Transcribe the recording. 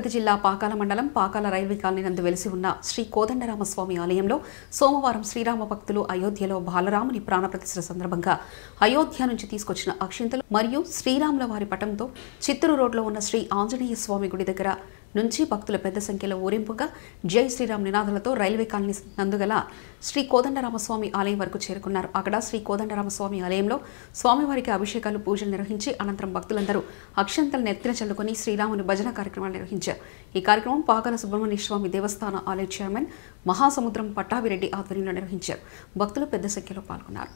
తిరుపతి జిల్లా పాకాల మండలం Pakala railway colony నందు వెలిసి ఉన్న శ్రీ కోదండరామస్వామి ఆలయంలో సోమవారం శ్రీరామ భక్తులు అయోధ్యలో బాలరాముని ప్రాణప్రతిష్ఠ సందర్భంగా అయోధ్య నుంచి తీసుకొచ్చిన అక్షింతలు మరియు శ్రీరాముల వారి పటంతో చిత్తూరు రోడ్లో ఉన్న శ్రీ ఆంజనేయ స్వామి గుడి దగ్గర నుంచి భక్తుల పెద్ద సంఖ్యలో ఊరింపుగా జై శ్రీరామ్ నినాదాలతో రైల్వే కాలనీ నందుగల శ్రీ కోదండరామస్వామి ఆలయం వరకు చేరుకున్నారు. అక్కడ శ్రీ కోదండరామస్వామి ఆలయంలో స్వామివారికి అభిషేకాలు పూజలు నిర్వహించి అనంతరం భక్తులందరూ అక్షంతలు నెత్తిన చల్లుకొని శ్రీరాముని భజన కార్యక్రమాలు నిర్వహించారు. ఈ కార్యక్రమం పాకాల సుబ్రహ్మణ్య స్వామి దేవస్థాన ఆలయ చైర్మన్ మహాసముద్రం పట్టాభిరెడ్డి ఆధ్వర్యంలో నిర్వహించారు. భక్తులు పెద్ద సంఖ్యలో పాల్గొన్నారు.